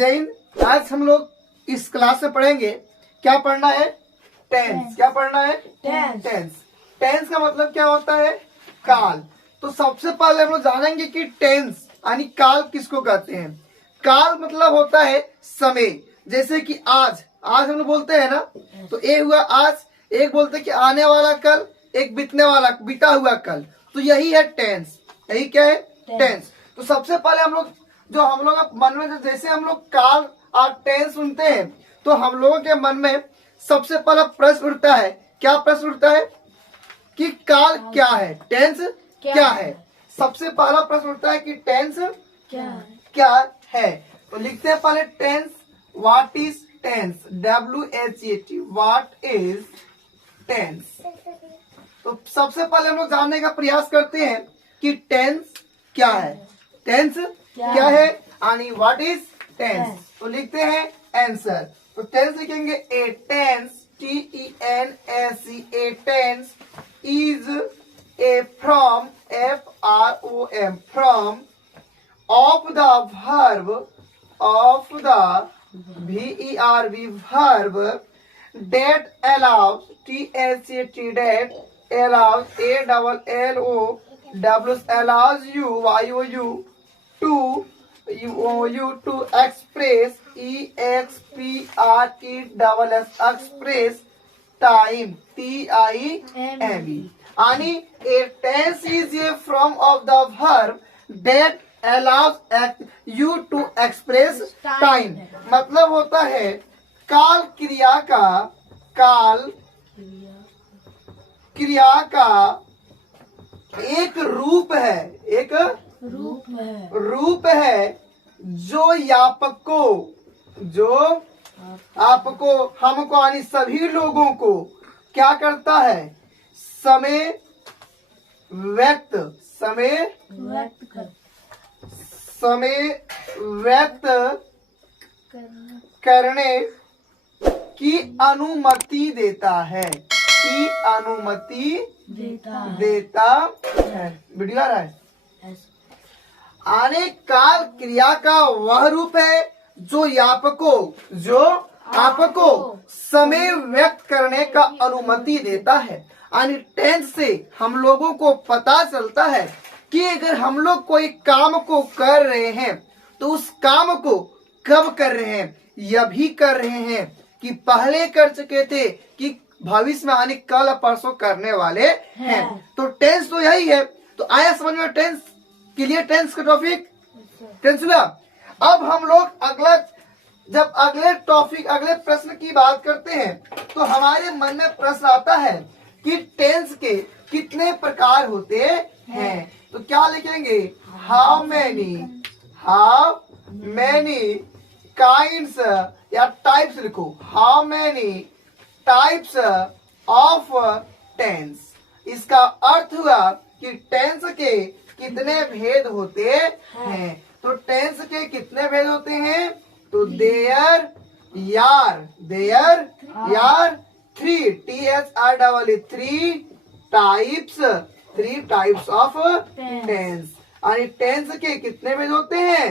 जय हिंद। आज हम लोग इस क्लास में पढ़ेंगे, क्या पढ़ना है? टेंस। क्या पढ़ना है? टेंस। टेंस का मतलब क्या होता है? काल। तो सबसे पहले हम लोग जानेंगे कि टेंस यानी काल किसको कहते हैं। काल मतलब होता है समय। जैसे कि आज हम लोग बोलते हैं ना, तो एक हुआ आज, एक बोलते हैं कि आने वाला कल, एक बीतने वाला बीता हुआ कल। तो यही है टेंस। यही क्या है? टेंस। तो सबसे पहले हम लोग मन में जैसे हम लोग काल और टेंस सुनते हैं, तो हम लोगों के मन में सबसे पहला प्रश्न उठता है। क्या प्रश्न उठता है? कि काल क्या है, टेंस क्या है। सबसे पहला प्रश्न उठता है कि टेंस क्या है। तो लिखते हैं पहले tense. What is tense? WHAT। What is tense? तो सबसे पहले हम लोग जानने का प्रयास करते हैं कि टेंस क्या है। टेंस क्या है यानी व्हाट इज टेंस। तो लिखते हैं आंसर। तो टेंस लिखेंगे a tense, TENS, a tense is a from, FROM, from of the verb, of the VERB, verb that allows, THAT, that allows, ALLOWS, allows you to express, EXPRESS, express time, TIME। यानी a tense is a form of the verb that allows you to express time। मतलब होता है काल क्रिया का एक रूप है, जो आपको हमको यानी सभी लोगों को क्या करता है? समय व्यक्त करने की अनुमति देता है। वीडियो आ रहा है। आने काल क्रिया का वह रूप है जो आपको समय व्यक्त करने का अनुमति देता है। यानी टेंस से हम लोगों को पता चलता है कि अगर हम लोग कोई काम को कर रहे हैं तो उस काम को कब कर रहे हैं। यह भी कर रहे हैं कि पहले कर चुके थे कि भविष्य में यानी कल परसों करने वाले हैं। तो टेंस तो यही है। तो आया समझ में टेंस के लिए? टेंस का टॉपिक टेंस हुआ। अब हम लोग जब अगले प्रश्न की बात करते हैं तो हमारे मन में प्रश्न आता है कि टेंस के कितने प्रकार होते हैं। तो क्या लिखेंगे? हाउ मैनी काइंड्स या टाइप्स लिखो। How many types of tense. इसका अर्थ हुआ कि टेंस के कितने भेद होते हैं। तो टेंस के कितने भेद होते हैं? तो देयर यार 3 टाइप्स ऑफ टेंस। यानी टेंस के कितने भेद होते हैं?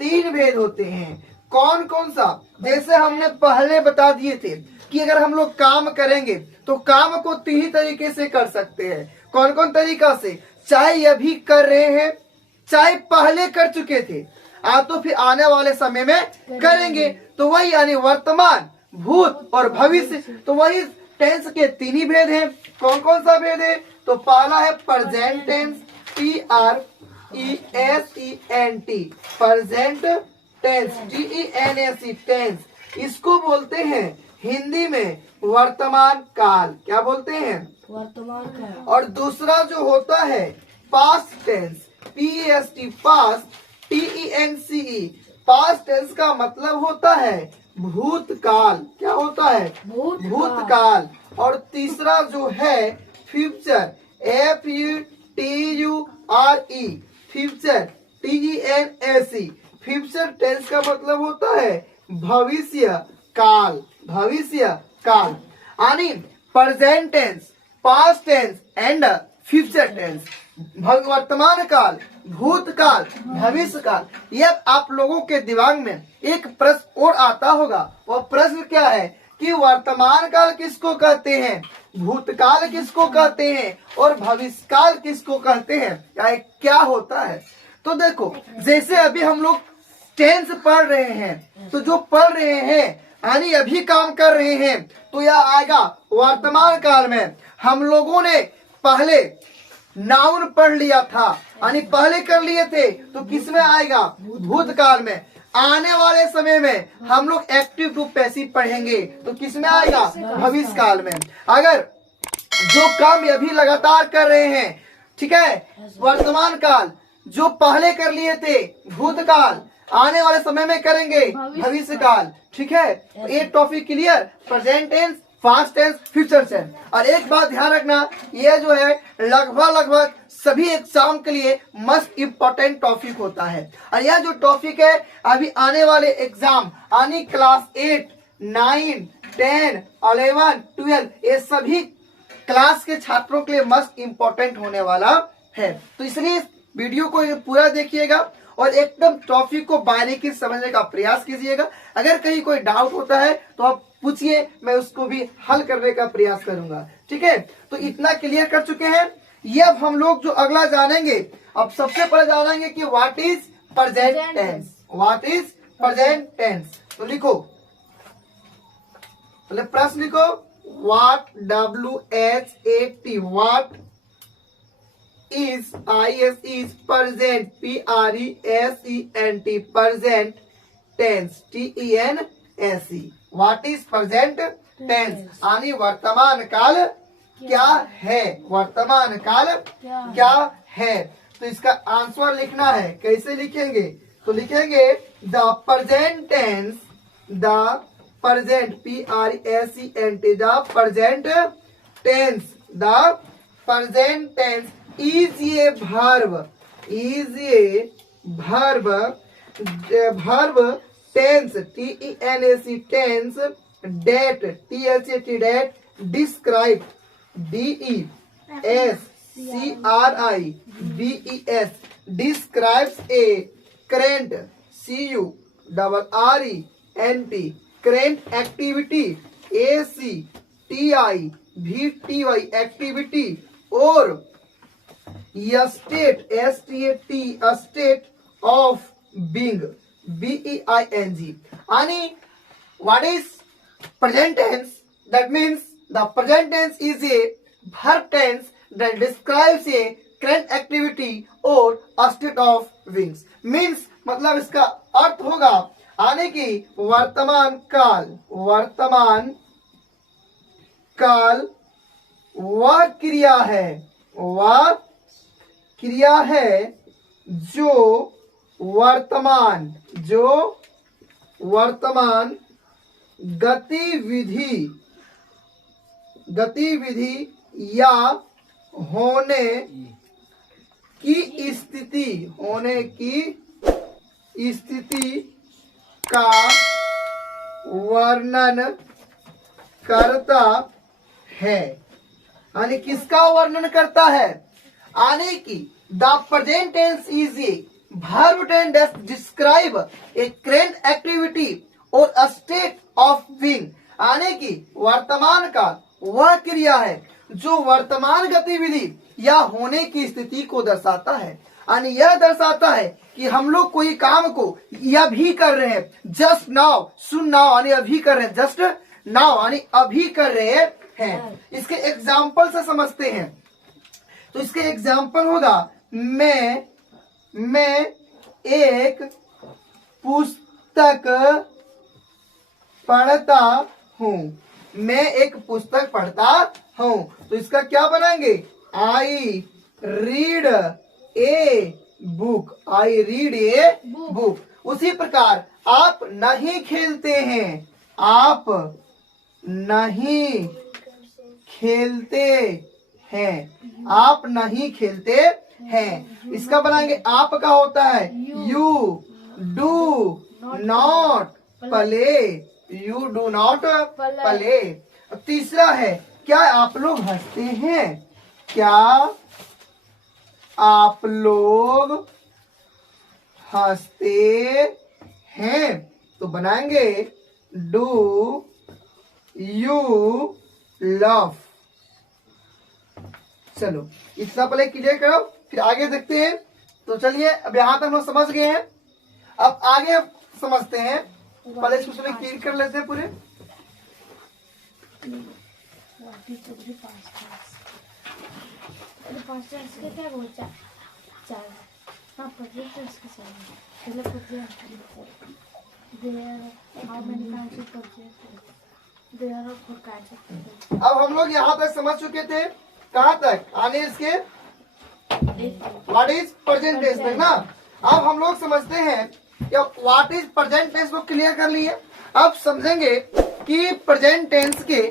3 भेद होते हैं। कौन सा? जैसे हमने पहले बता दिए थे कि अगर हम लोग काम करेंगे तो काम को 3 तरीके से कर सकते हैं। कौन तरीका से? चाहे यह भी कर रहे हैं, चाहे पहले कर चुके थे, आप तो फिर आने वाले समय में करेंगे। तो वही यानी वर्तमान, भूत और भविष्य। तो वही टेंस के 3 ही भेद हैं। कौन सा भेद है? तो पहला है present tense, PRESENT, present tense, TENS, tense. इसको बोलते हैं हिंदी में वर्तमान काल। क्या बोलते हैं? वर्तमान काल। और दूसरा जो होता है past tense, PAST, past, TENCE, past tense का मतलब होता है भूतकाल। क्या होता है? भूतकाल। और तीसरा जो है future, FUTURE, future, TENSE, future tense का मतलब होता है भविष्य काल। यानी present tense, past tense and future tense, वर्तमान काल, भूतकाल, भविष्य काल। यह आप लोगों के दिमाग में एक प्रश्न और आता होगा, वो प्रश्न क्या है कि वर्तमान काल किसको कहते हैं, भूतकाल किसको कहते हैं और भविष्य काल किसको कहते हैं, या क्या होता है। तो देखो, जैसे अभी हम लोग टेंस पढ़ रहे हैं, तो जो पढ़ रहे हैं यानी अभी काम कर रहे हैं, तो यह आएगा वर्तमान काल में। हम लोगों ने पहले नाउन पढ़ लिया था, यानी पहले कर लिए थे, तो किस में आएगा, भूतकाल में। आने वाले समय में हम लोग एक्टिव टू पैसिव पढ़ेंगे, तो किस में आएगा, भविष्य काल में। अगर जो काम अभी लगातार कर रहे हैं, ठीक है, वर्तमान काल, जो पहले कर लिए थे भूतकाल, आने वाले समय में करेंगे भविष्य काल, ठीक है। तो ये topic clear, present tense, past tense, future tense. और एक बात ध्यान रखना, ये जो है लगभग सभी एग्जाम के लिए मस्ट इम्पोर्टेंट टॉपिक होता है। और यह जो टॉपिक है अभी आने वाले एग्जाम, यानी क्लास 8, 9, 10, 11, 12, ये सभी क्लास के छात्रों के लिए मस्ट इम्पोर्टेंट होने वाला है। तो इसलिए वीडियो को पूरा देखिएगा और एकदम टॉपिक को बारीकी समझने का प्रयास कीजिएगा। अगर कहीं कोई डाउट होता है तो आप पूछिए, मैं उसको भी हल करने का प्रयास करूंगा, ठीक है। तो इतना क्लियर कर चुके हैं। ये अब हम लोग जो अगला जानेंगे, अब सबसे पहले जानेंगे कि what is present tense. What is present tense, तो लिखो, पहले प्रश्न लिखो, what, WHAT, what is, is present, present, present tense, tense। what is present tense, यानी वर्तमान काल क्या है, वर्तमान काल क्या है। तो इसका आंसर लिखना है, कैसे लिखेंगे, तो लिखेंगे the present tense, the present, PRESENT, the present tense, the present tense is a verb, is a verb, verb tense, TENS, tense, that, THAT, that, describe, DESCRIBES, describes a current, CURRENT, current activity, ACTIVTY, activity, or a state, STAT, a state of being, BEING। यानी what is present tense, that means the present tense is a verb tense that describes a current activity or a state of being। means मतलब इसका अर्थ होगा यानी कि वर्तमान काल, वर्तमान काल वह क्रिया है, वह क्रिया है जो वर्तमान, जो वर्तमान गतिविधि, गतिविधि या होने की स्थिति, होने की स्थिति का वर्णन करता है। यानी किसका वर्णन करता है, यानी कि the present tense is a verb tense that describe a current activity or a state of being। यानी कि वर्तमान काल वह क्रिया है जो वर्तमान गतिविधि या होने की स्थिति को दर्शाता है। यानी यह दर्शाता है कि हम लोग कोई काम को या भी कर रहे हैं, जस्ट नाउ, सुन नाउ, यानी अभी कर रहे हैं, जस्ट नाउ यानी अभी कर रहे हैं। इसके एग्जाम्पल से समझते हैं। तो इसके एग्जाम्पल होगा, मैं एक पुस्तक पढ़ता हूँ, मैं एक पुस्तक पढ़ता हूँ। तो इसका क्या बनाएंगे, I read a book, I read a book. उसी प्रकार आप नहीं खेलते हैं, आप नहीं खेलते हैं, आप नहीं खेलते हैं। इसका बनाएंगे, आप का होता है you do not play, you do not play. तीसरा है, क्या आप लोग हंसते हैं, क्या आप लोग हंसते हैं। तो बनाएंगे डू यू लव। चलो इतना पहले क्लियर करो, फिर आगे देखते हैं। तो चलिए अब यहाँ तक हम लोग समझ गए हैं, अब आगे समझते हैं। पहले इसको क्लियर कर लेते हैं पूरे। अब हम लोग यहाँ तक समझ चुके थे, कहाँ तक? आने इसके व्हाट इज प्रेजेंट टेंस तक ना। अब हम लोग समझते हैं कि व्हाट इज प्रेजेंट टेंस को क्लियर कर लिए। अब समझेंगे कि प्रेजेंट टेंस के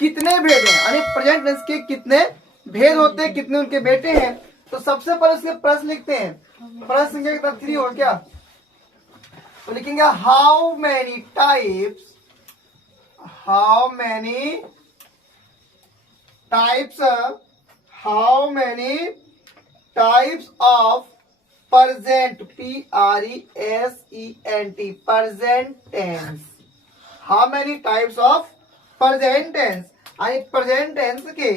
कितने भेद हैं, यानी प्रेजेंट टेंस के कितने भेद होते हैं, कितने उनके बेटे हैं। तो सबसे पहले उसके प्रश्न लिखते हैं। प्रश्न संख्या कितना 3 और क्या, तो लिखेंगे how many types of present present present tense। How many types of present tense, यानी प्रेजेंट टेंस के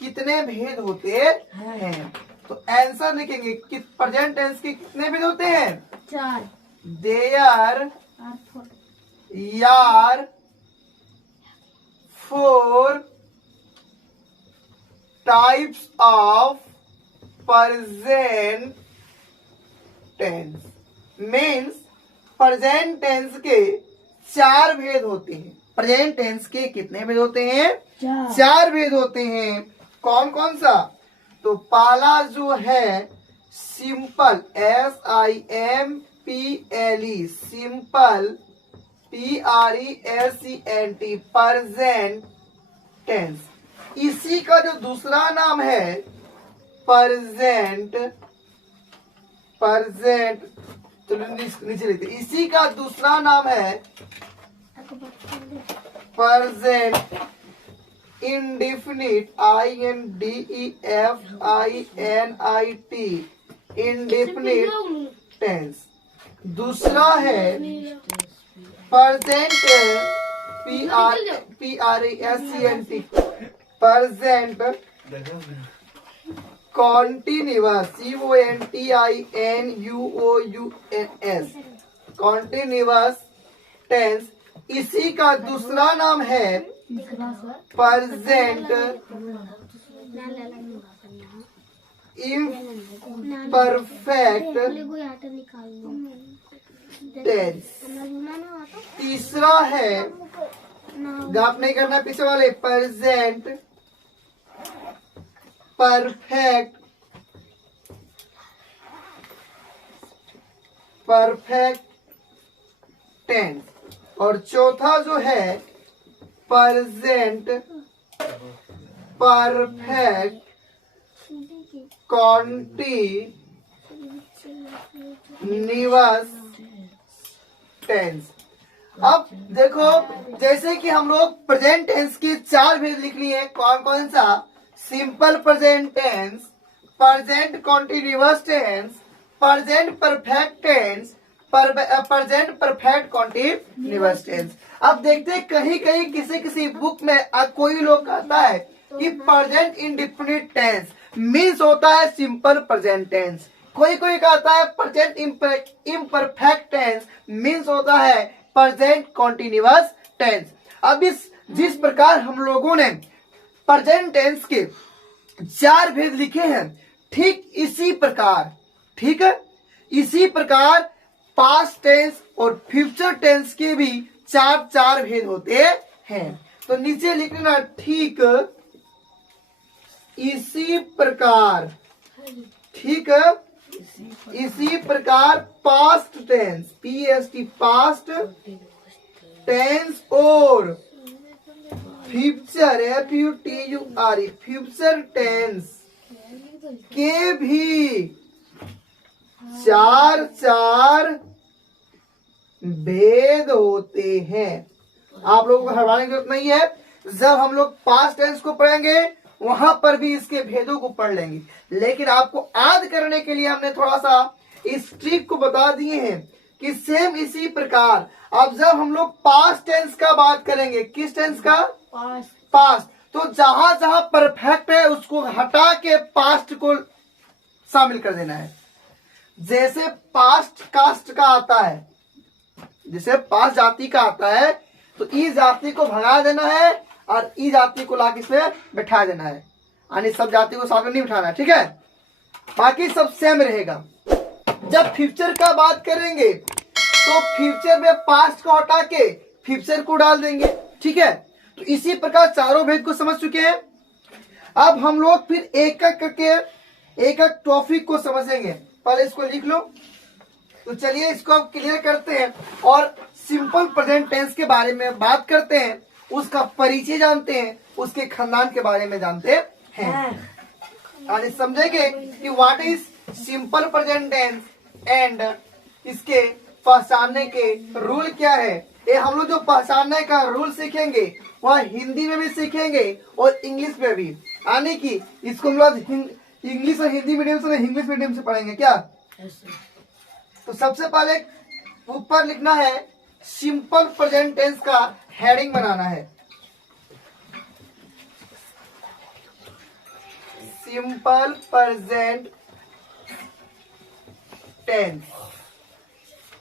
कितने भेद होते हैं। तो आंसर लिखेंगे कि प्रेजेंट टेंस के कितने भेद होते हैं? 4। देयर यार 4 types of present tense. Means present tense के 4 भेद होते हैं। प्रेजेंट टेंस के कितने भेद होते हैं? 4 भेद होते हैं। कौन कौन सा? तो पहला जो है simple SIMPLE simple PRESENT present tense. इसी का जो दूसरा नाम है प्रेजेंट तो नीचे लिखते, इसी का दूसरा नाम है present indefinite INDEFINIT indefinite tense. दूसरा है present PRESENT present continuous CONTINUOUS continuous tense. इसी का दूसरा नाम है प्रेजेंट इम्परफेक्ट टेंस। तीसरा है, गप नहीं करना पीछे वाले, प्रेजेंट परफेक्ट टेंस। और चौथा जो है प्रेजेंट परफेक्ट कॉन्टिन्यूअस टेंस। अब देखो, जैसे कि हम लोग प्रेजेंट टेंस के 4 भेद लिख लिए। कौन कौन सा? Simple present tense, present continuous tense, present perfect tense, present perfect continuous tense. अब देखते हैं कहीं कहीं किसी बुक में कोई लोग कहता है कि प्रेजेंट इंडेफिनिट टेंस मीन्स होता है सिंपल प्रेजेंट टेंस। कोई कहता है प्रेजेंट इम्परफेक्ट टेंस मीन्स होता है प्रेजेंट कॉन्टिन्यूअस टेंस। अब जिस प्रकार हम लोगों ने प्रेजेंट टेंस के 4 भेद लिखे हैं, ठीक इसी प्रकार पास्ट टेंस और फ्यूचर टेंस के भी 4 भेद होते हैं। तो नीचे लिखना ठीक इसी प्रकार past tense PST past tense और फ्यूचर FUTURE फ्यूचर टेंस के भी 4 भेद होते हैं। आप लोगों को हरवाने की जरूरत नहीं है। जब हम लोग पास्ट टेंस को पढ़ेंगे वहां पर भी इसके भेदों को पढ़ लेंगे। लेकिन आपको याद करने के लिए हमने थोड़ा सा इस ट्रिक को बता दिए हैं कि सेम इसी प्रकार अब जब हम लोग पास्ट टेंस का बात करेंगे, किस टेंस का? पास्ट। तो जहां जहां परफेक्ट है उसको हटा के पास्ट को शामिल कर देना है। जैसे पास्ट कास्ट का आता है, जैसे पास्ट जाति का आता है, तो ई जाति को भगा देना है और ई जाति को लाके इसमें बैठा देना है, यानी सब जाति को साथ में नहीं बिठाना है, ठीक है? बाकी सब सेम रहेगा। जब फ्यूचर का बात करेंगे तो फ्यूचर में पास्ट को हटा के फ्यूचर को डाल देंगे, ठीक है? तो इसी प्रकार चारों भेद को समझ चुके हैं। अब हम लोग फिर एक एक करके एक एक टॉपिक को समझेंगे। पहले इसको लिख लो। तो चलिए इसको अब क्लियर करते हैं और सिंपल प्रेजेंट टेंस के बारे में बात करते हैं, उसका परिचय जानते हैं, उसके खानदान के बारे में जानते हैं। यानी समझेंगे कि what is simple present tense and इसके पहचानने के रूल क्या है। ये हम लोग जो पहचानने का रूल सीखेंगे वह हिंदी में भी सीखेंगे और इंग्लिश में भी, यानी कि इसको हम लोग इंग्लिश और हिंदी मीडियम से इंग्लिश मीडियम से पढ़ेंगे क्या? तो सबसे पहले ऊपर लिखना है सिंपल प्रेजेंट टेंस का हेडिंग बनाना है। सिंपल प्रेजेंट टेंस,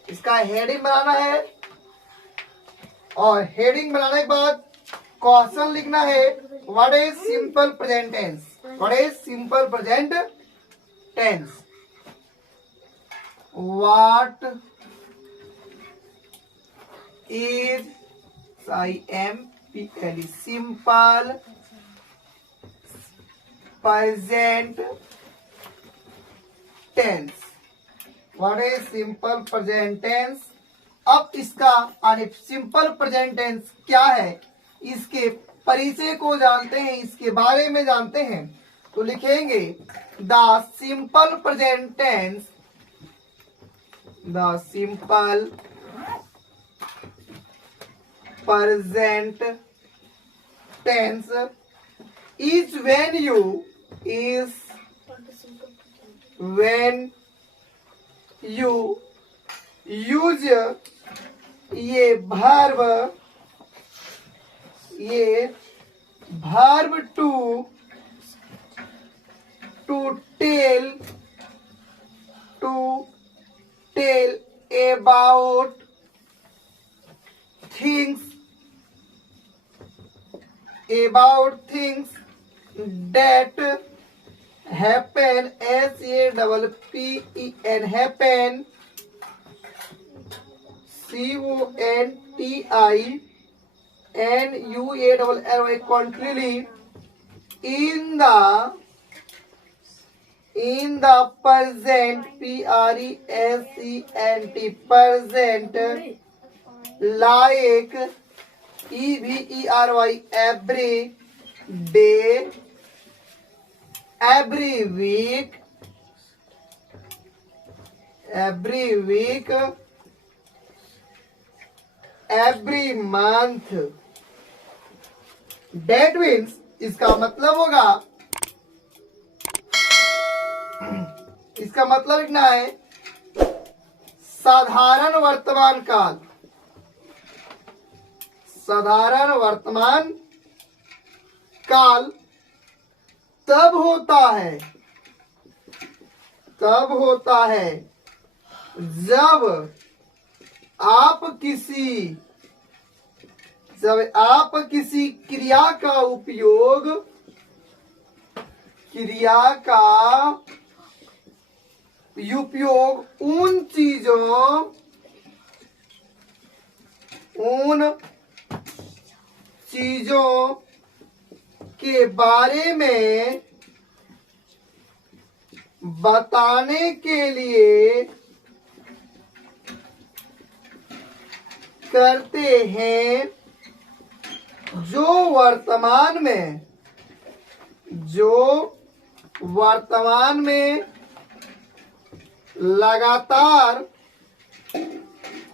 इसका हेडिंग बनाना है और हेडिंग बनाने के बाद क्वेश्चन लिखना है what is simple present tense, what is simple present tense, what is SIMPL simple present tense, what is simple present tense. अब इसका सिंपल प्रेजेंट टेंस क्या है इसके परिचय को जानते हैं, इसके बारे में जानते हैं। तो लिखेंगे the simple present tense, the simple present tense is when you use ये verb to tell about things that happen, SAPPEN happen, CONTINUALLY contrarily in the present PRESENT present like EVERY every day, every week, every month। That means इसका मतलब होगा, इसका मतलब लिखना है साधारण वर्तमान काल, साधारण वर्तमान काल तब होता है जब आप किसी क्रिया का उपयोग उन चीजों के बारे में बताने के लिए करते हैं जो वर्तमान में लगातार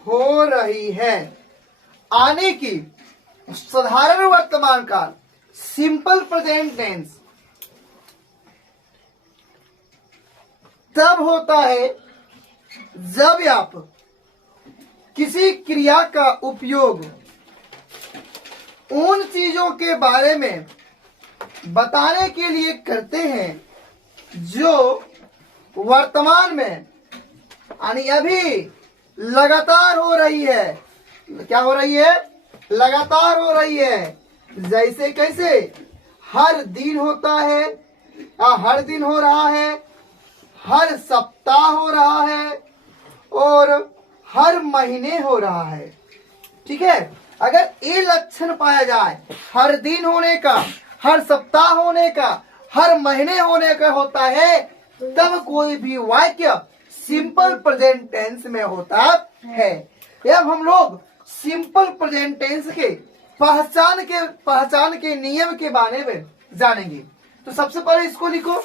हो रही है। आने की साधारण वर्तमान काल सिंपल प्रेजेंट टेंस तब होता है जब आप किसी क्रिया का उपयोग उन चीजों के बारे में बताने के लिए करते हैं जो वर्तमान में यानी अभी लगातार हो रही है। क्या हो रही है? लगातार हो रही है। जैसे कैसे? हर दिन होता है, हर दिन हो रहा है, हर सप्ताह हो रहा है और हर महीने हो रहा है। ठीक है, अगर ये लक्षण पाया जाए, हर दिन होने का, हर सप्ताह होने का, हर महीने होने का होता है, तब कोई भी वाक्य सिंपल प्रेजेंट टेंस में होता है। अब हम लोग सिंपल प्रेजेंट टेंस के पहचान के नियम के बारे में जानेंगे। तो सबसे पहले इसको लिखो।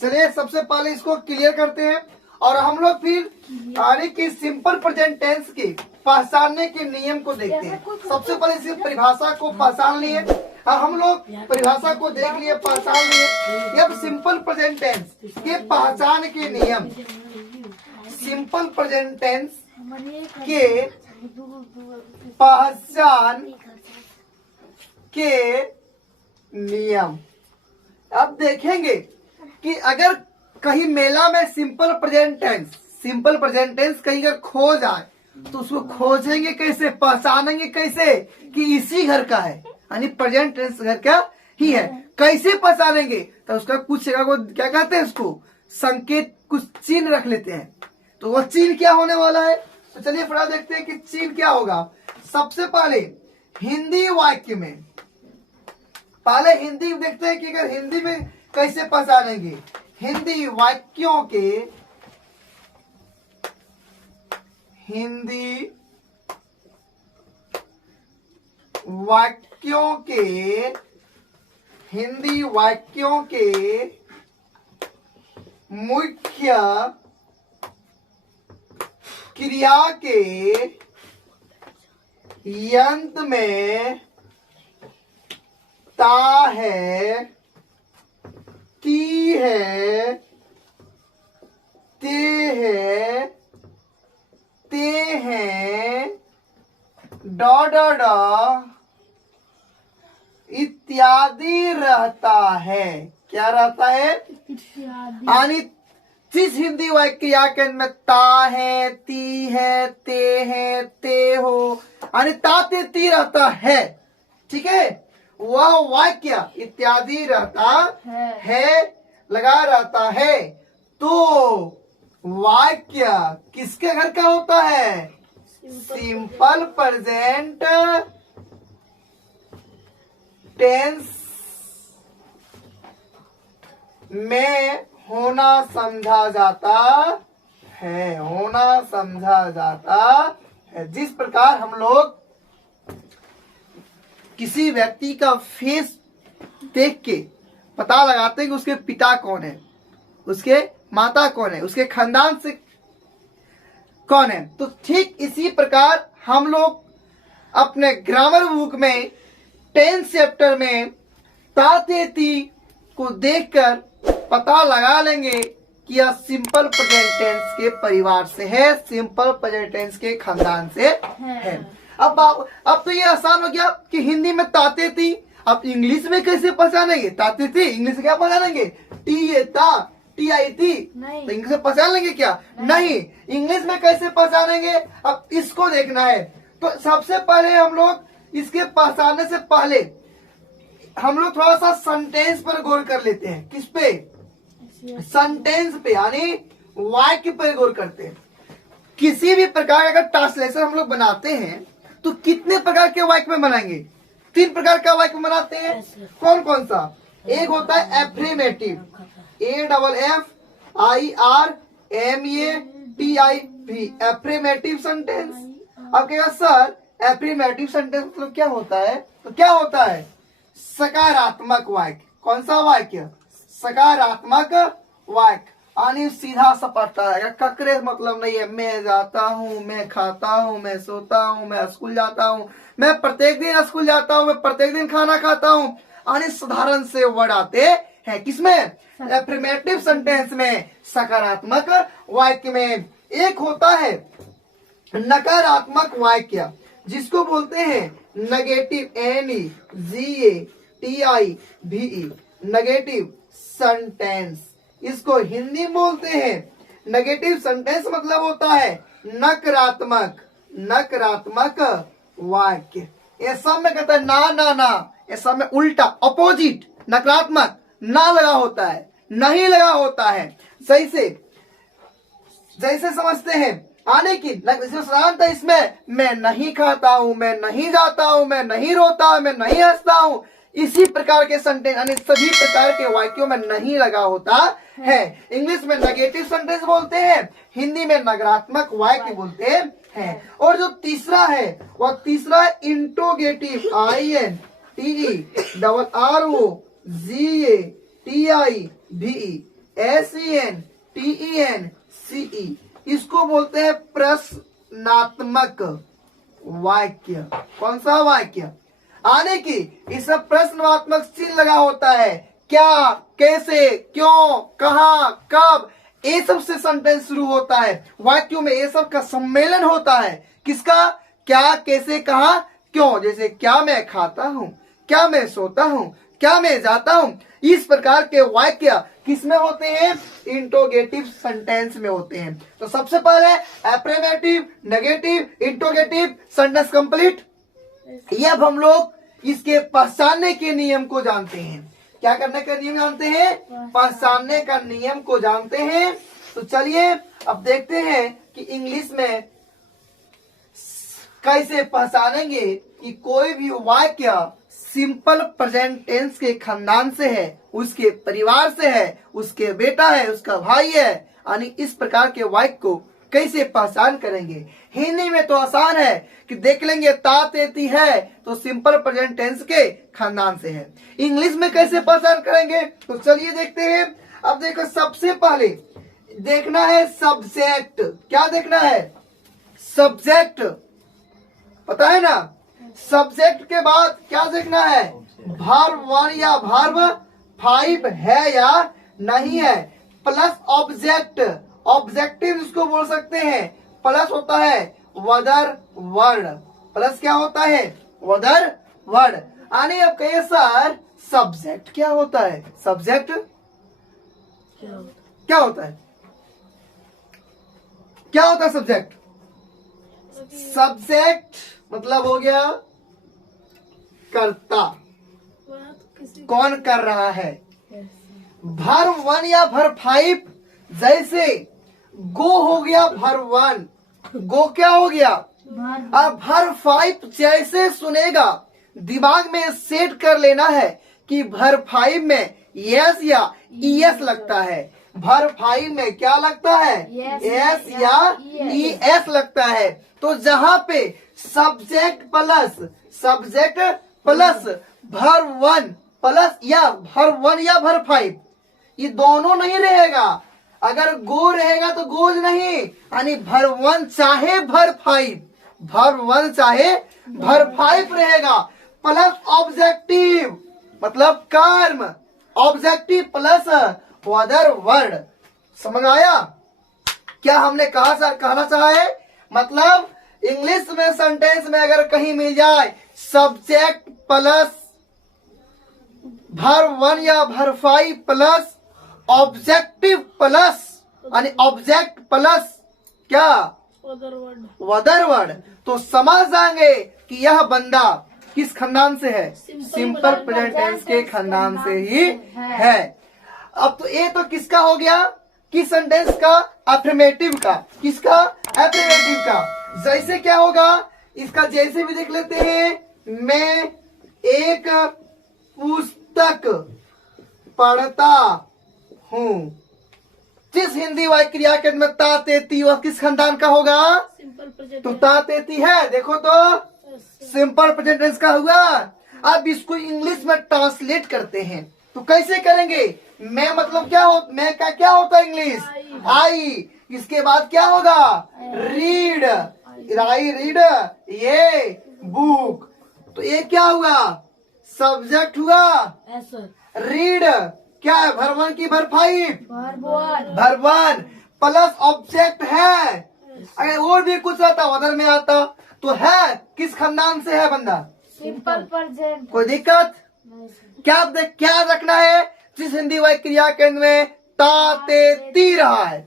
चलिए सबसे पहले इसको क्लियर करते हैं और हम लोग फिर यानी कि सिंपल प्रेजेंट टेंस के पहचानने के नियम को देखते हैं। सबसे पहले सिर्फ परिभाषा को पहचान लिए, हम लोग परिभाषा को देख लिए, पहचान लिए। अब सिंपल प्रेजेंट टेंस के पहचान के नियम, सिंपल प्रेजेंट टेंस के पहचान के नियम। अब देखेंगे कि अगर कहीं मेला में सिंपल प्रेजेंट टेंस कहीं अगर खो जाए तो उसको खोजेंगे कैसे, पहचानेंगे कैसे कि इसी घर का है, यानी प्रेजेंट टेंस घर का ही है। कैसे पहचानेंगे? तो उसका कुछ जगह को क्या कहते हैं, उसको संकेत, कुछ चिन्ह रख लेते हैं। तो वो चिन्ह क्या होने वाला है? तो चलिए फटा देखते हैं कि चिन्ह क्या होगा। सबसे पहले हिंदी वाक्य में, पहले हिंदी देखते हैं कि अगर हिंदी में कैसे पहचानेंगे। हिंदी वाक्यों के मुख्य क्रिया के यंत्र में ता है, ती है, ते है, ते हैं, इत्यादि रहता है। क्या रहता है? यानी जिस हिंदी वाक्य के अंदर में ता है, ती है, ते है, ते हो, यानी ता ते ती रहता है, ठीक है, वह वाक्य इत्यादि रहता है, लगा रहता है, तो वाक्य किसके घर का होता है? सिंपल प्रेजेंट टेंस में होना समझा जाता है, होना समझा जाता है। जिस प्रकार हम लोग किसी व्यक्ति का फेस देख के पता लगाते हैं कि उसके पिता कौन है, उसके माता कौन है, उसके खानदान से कौन है, तो ठीक इसी प्रकार हम लोग अपने ग्रामर बुक में 10th चैप्टर में ताते ती को देखकर पता लगा लेंगे कि यह सिंपल प्रेजेंट टेंस के परिवार से है, सिंपल प्रेजेंट टेंस के खानदान से है। अब तो ये आसान हो गया कि हिंदी में ताते थी, अब इंग्लिश में कैसे पहचानेंगे? ताते थी इंग्लिश में क्या पहचानेंगे? टी ए ता, टी आई थी, तो इंग्लिश में पहचान लेंगे क्या? नहीं। इंग्लिश में कैसे पहचानेंगे? अब इसको देखना है। तो सबसे पहले हम लोग इसके पहचानने से पहले हम लोग थोड़ा सा सेंटेंस पर गौर कर लेते हैं। किस पे? सेंटेंस पे, यानी वाक्य पर गौर करते हैं। किसी भी प्रकार का अगर ट्रांसलेशन हम लोग बनाते हैं तो कितने प्रकार के वाक्य में बनाएंगे? 3 प्रकार का वाक्य बनाते हैं। कौन कौन सा? एक होता है एफ्रीमेटिव, AFFIRMATIV, एफ्रीमेटिव सेंटेंस। अब कहेगा सर एफ्रीमेटिव सेंटेंस मतलब क्या होता है? तो क्या होता है? सकारात्मक वाक्य। कौन सा वाक्य? सकारात्मक वाक्य। यानी सीधा सपाटा है, ककरे मतलब नहीं है। मैं जाता हूँ, मैं खाता हूँ, मैं सोता हूँ, मैं स्कूल जाता हूँ, मैं प्रत्येक दिन स्कूल जाता हूँ, मैं प्रत्येक दिन खाना खाता हूँ। यानी साधारण से वर्ड आते हैं किसमें? एफर्मेटिव सेंटेंस में, सकारात्मक वाक्य में। एक होता है नकारात्मक वाक्य, जिसको बोलते हैं नेगेटिव, NEGATIVE, नेगेटिव सेंटेंस। इसको हिंदी में बोलते हैं नेगेटिव सेंटेंस, मतलब होता है नकारात्मक, नकारात्मक वाक्य। ये सब में कहता है ना ना ना, ये सब में उल्टा अपोजिट, नकारात्मक ना लगा होता है, नहीं लगा होता है। सही से जैसे समझते हैं आने की था इसमें, मैं नहीं खाता हूं, मैं नहीं जाता हूं, मैं नहीं रोता हूं, मैं नहीं हंसता हूं। इसी प्रकार के सेंटेंस यानी सभी प्रकार के वाक्यों में नहीं लगा होता है। इंग्लिश में नेगेटिव सेंटेंस बोलते हैं, हिंदी में नकारात्मक वाक्य बोलते हैं। और जो तीसरा है वह तीसरा है इंट्रोगेटिव, INTROGATIVE, इसको बोलते हैं प्रश्नात्मक वाक्य। कौन सा वाक्य? आने की इसमें प्रश्नात्मक चिन्ह लगा होता है, क्या, कैसे, क्यों, कहां, कब, ये सब से सेंटेंस शुरू होता है। वाक्यों में ये सब का सम्मेलन होता है। किसका? क्या, कैसे, कहां, क्यों। जैसे क्या मैं खाता हूं, क्या मैं सोता हूं, क्या मैं जाता हूं। इस प्रकार के वाक्य किसमें होते हैं? इंट्रोगेटिव सेंटेंस में होते हैं। तो सबसे पहले affirmative, negative, interrogative sentence complete. ये अब हम लोग इसके पहचानने के नियम को जानते हैं। क्या करने का नियम जानते हैं? पहचानने का नियम को जानते हैं। तो चलिए अब देखते हैं कि इंग्लिश में कैसे पहचानेंगे कि कोई भी वाक्य सिंपल प्रेजेंट टेंस के खानदान से है, उसके परिवार से है, उसके बेटा है, उसका भाई है। यानी इस प्रकार के वाक्य को कैसे पहचान करेंगे? हिंदी में तो आसान है कि देख लेंगे ता तेती है तो सिंपल प्रेजेंट टेंस के खानदान से है। इंग्लिश में कैसे पहचान करेंगे? तो चलिए देखते हैं। अब देखो, सबसे पहले देखना है सब्जेक्ट। क्या देखना है? सब्जेक्ट, पता है ना? सब्जेक्ट के बाद क्या देखना है? वर्ब 1 या वर्ब 5 है या नहीं है, प्लस ऑब्जेक्ट, ऑब्जेक्टिव इसको बोल सकते हैं। प्लस होता है वदर वर्ड, प्लस क्या होता है? वदर वर्ड। आने अब कहिए सर सब्जेक्ट क्या होता है? सब्जेक्ट क्या होता है? क्या होता है सब्जेक्ट? सब्जेक्ट मतलब हो गया कर्ता, कौन कर रहा है। वर्ब 1 या वर्ब 5, जैसे गो हो गया वर्ब 1, गो क्या हो गया? अब वर्ब 5 जैसे सुनेगा दिमाग में सेट कर लेना है कि वर्ब 5 में यस या ईएस लगता है। वर्ब 5 में क्या लगता है? यस या ईएस लगता है। तो जहां पे सब्जेक्ट प्लस वर्ब 1 प्लस या वर्ब 1 या वर्ब 5, ये दोनों नहीं रहेगा। अगर गो रहेगा तो गोज नहीं, यानी वर्ब 1 चाहे वर्ब 5, वर्ब 1 चाहे वर्ब 5 रहेगा। प्लस ऑब्जेक्टिव मतलब कर्म, ऑब्जेक्टिव प्लस अदर वर्ड। समझ आया क्या हमने कहना चाहा है? मतलब इंग्लिश में सेंटेंस में अगर कहीं मिल जाए सब्जेक्ट प्लस वर्ब 1 या वर्ब 5 प्लस ऑब्जेक्टिव प्लस यानी ऑब्जेक्ट प्लस क्या? वदर वर्ड, तो समझ जाएंगे कि यह बंदा किस खानदान से है? सिंपल प्रेजेंट टेंस के खानदान से ही है। अब तो ये तो किसका हो गया? किस सेंटेंस का? अफर्मेटिव का। किसका? अफर्मेटिव का। जैसे क्या होगा इसका? जैसे भी देख लेते हैं। मैं एक पुस्तक पढ़ता हूँ। जिस हिंदी वाक्य क्रिया के में ता तेती वह किस खानदान का होगा? तो ता तेती है, देखो तो सिंपल प्रेजेंट टेंस का हुआ। अब इसको इंग्लिश में ट्रांसलेट करते हैं तो कैसे करेंगे? मैं मतलब क्या हो, मैं का क्या होता है इंग्लिश? आई। इसके बाद क्या होगा? रीड। आई रीड ये बुक। तो ये क्या हुआ? सब्जेक्ट हुआ। रीड क्या है? वर्ब 1 की वर्ब 5? वर्ब 1 प्लस ऑब्जेक्ट है। अगर और भी कुछ आता अदर में आता तो है किस खानदान से है बंदा? Simple present. कोई दिक्कत? क्या रखना है? जिस हिंदी वाक्य क्रिया के अंत में ता ते ती रहा है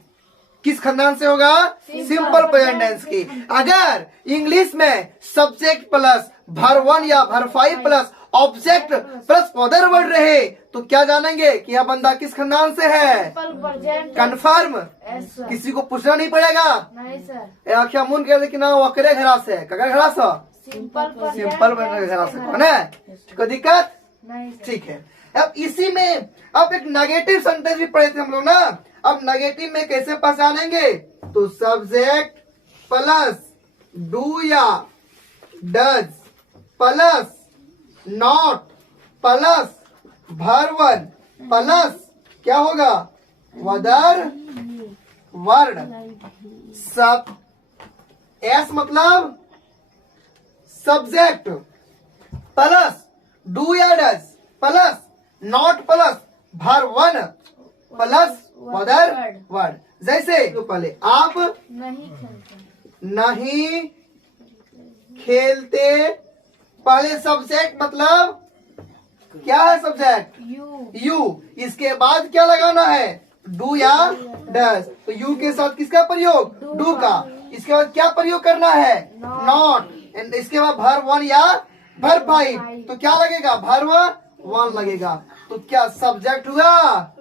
किस खानदान से होगा? सिंपल प्रेजेंट टेंस की। अगर इंग्लिश में सब्जेक्ट प्लस वर्ब 1 या verb 5 plus object plus other word रहे तो क्या जानेंगे कि यह बंदा किस खानदान से है? कंफर्म। किसी को पूछना नहीं पड़ेगा। नहीं सर। आख्या मुन कह दे कि ना वकरे घरा से ककर घरा से सिंपल घरा से है ना? कोई दिक्कत नहीं? ठीक है। अब इसी में अब एक नेगेटिव सेंटेंस भी पढ़े थे हम लोग ना। अब नेगेटिव में कैसे पहचानेंगे? तो सब्जेक्ट प्लस डू या does plus not plus verb 1 plus क्या होगा? Other word. सब एस मतलब सब्जेक्ट प्लस डू या does plus not plus verb 1 plus other word. जैसे तो पहले आप नहीं खेलते पहले सब्जेक्ट मतलब क्या है? Subject you. इसके बाद क्या लगाना है? डू या डज। तो यू के साथ किसका प्रयोग? डू का। इसके बाद क्या प्रयोग करना है? नॉट। एंड इसके बाद वर्ब 1 या वर्ब 5 तो क्या लगेगा? वर्ब 1 लगेगा। तो क्या सब्जेक्ट हुआ?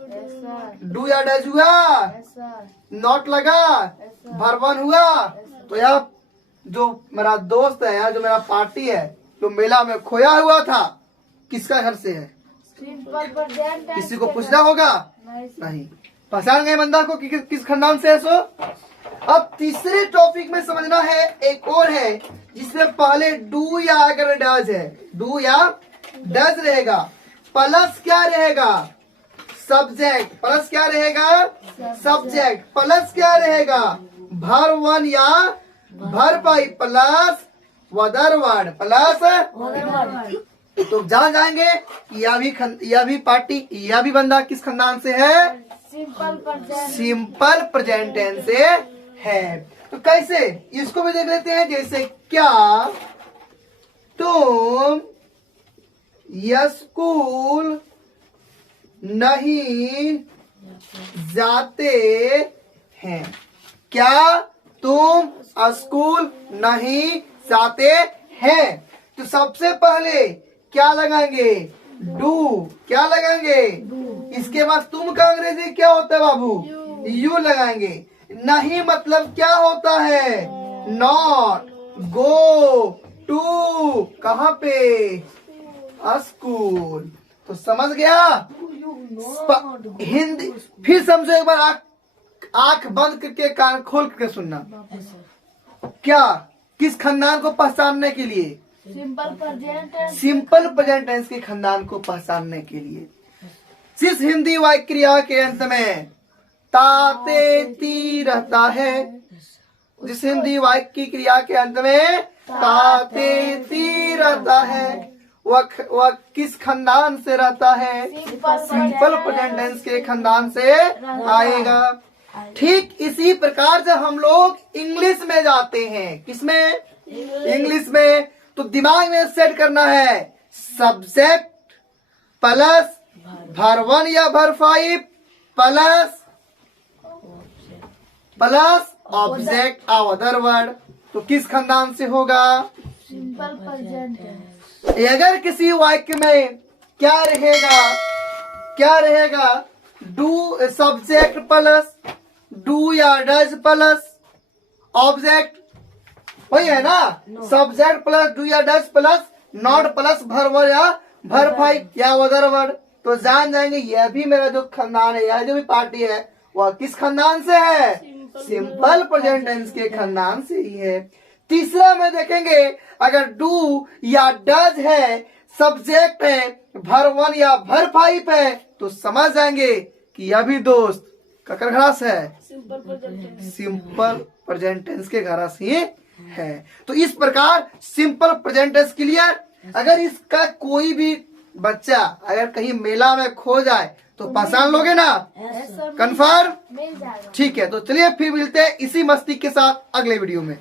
डू या डज हुआ? नॉट लगा? वर्ब 1 हुआ? तो यार जो मेरा दोस्त है यार, जो मेरा पार्टी है, जो मेला में खोया हुआ था किसका घर से है? किसी को पूछना होगा? नहीं। पहचान गए बंदा को कि किस खानदान से है सो। अब तीसरे टॉपिक में समझना है एक और है जिसमें पहले डू या अगर डज है, डू या डज रहेगा प्लस क्या रहेगा? सब्जेक्ट। प्लस क्या रहेगा? सब्जेक्ट प्लस क्या रहेगा? वर्ब 1 या verb 5 plus other word plus. तो जान जाएंगे यह भी पार्टी यह भी बंदा किस खानदान से है? सिंपल प्रेजेंट टेंस से है। तो कैसे इसको भी देख लेते हैं। जैसे क्या तुम स्कूल नहीं जाते हैं? क्या तुम स्कूल नहीं जाते हैं? तो सबसे पहले क्या लगाएंगे? डू। क्या लगाएंगे? इसके बाद तुम का अंग्रेजी क्या होता है बाबू? यू लगाएंगे। नहीं मतलब क्या होता है? नॉट। गो टू कहाँ पे? स्कूल। तो समझ गया? हिंदी फिर समझो एक बार। आंख बंद करके कान खोल करके सुनना। क्या किस खानदान को पहचानने के लिए? सिंपल प्रेजेंट टेंस के खानदान को पहचानने के लिए जिस हिंदी वाक्य क्रिया के अंत में ताते ती रहता है, जिस हिंदी वाक्य की क्रिया के अंत में ताते ती रहता है वह किस खानदान से रहता है? सिंपल प्रेजेंट टेंस के खानदान से आएगा। ठीक इसी प्रकार से हम लोग इंग्लिश में जाते हैं। किसमें? इंग्लिश में। तो दिमाग में सेट करना है सब्जेक्ट प्लस वर्ब 1 या वर्ब 5 प्लस ऑब्जेक्ट और अदर वर्ड। तो किस खानदान से होगा? Simple present. अगर किसी वाक्य में क्या रहेगा? क्या रहेगा? डू सब्जेक्ट प्लस डू या डज प्लस ऑब्जेक्ट वही है ना? सब्जेक्ट प्लस डू या does plus not plus verb या वर्ब 5 या अदर वर्ड। तो जान जाएंगे यह भी मेरा जो खानदान है, यह जो भी पार्टी है वह किस खानदान से है? सिंपल प्रेजेंट टेंस के खानदान से ही है। तीसरा में देखेंगे अगर डू या डज है सब्जेक्ट है, भर 1 या भर 5 है, तो समझ जाएंगे कि यह भी दोस्त ककर घरास है, सिंपल प्रेजेंट टेंस के घरास ही है। तो इस प्रकार सिंपल प्रेजेंट टेंस क्लियर। अगर इसका कोई भी बच्चा अगर कहीं मेला में खो जाए तो पहचान लोगे ना, यस सर, कंफर्म? मिल जाएगा। ठीक है, तो चलिए फिर मिलते हैं इसी मस्ती के साथ अगले वीडियो में।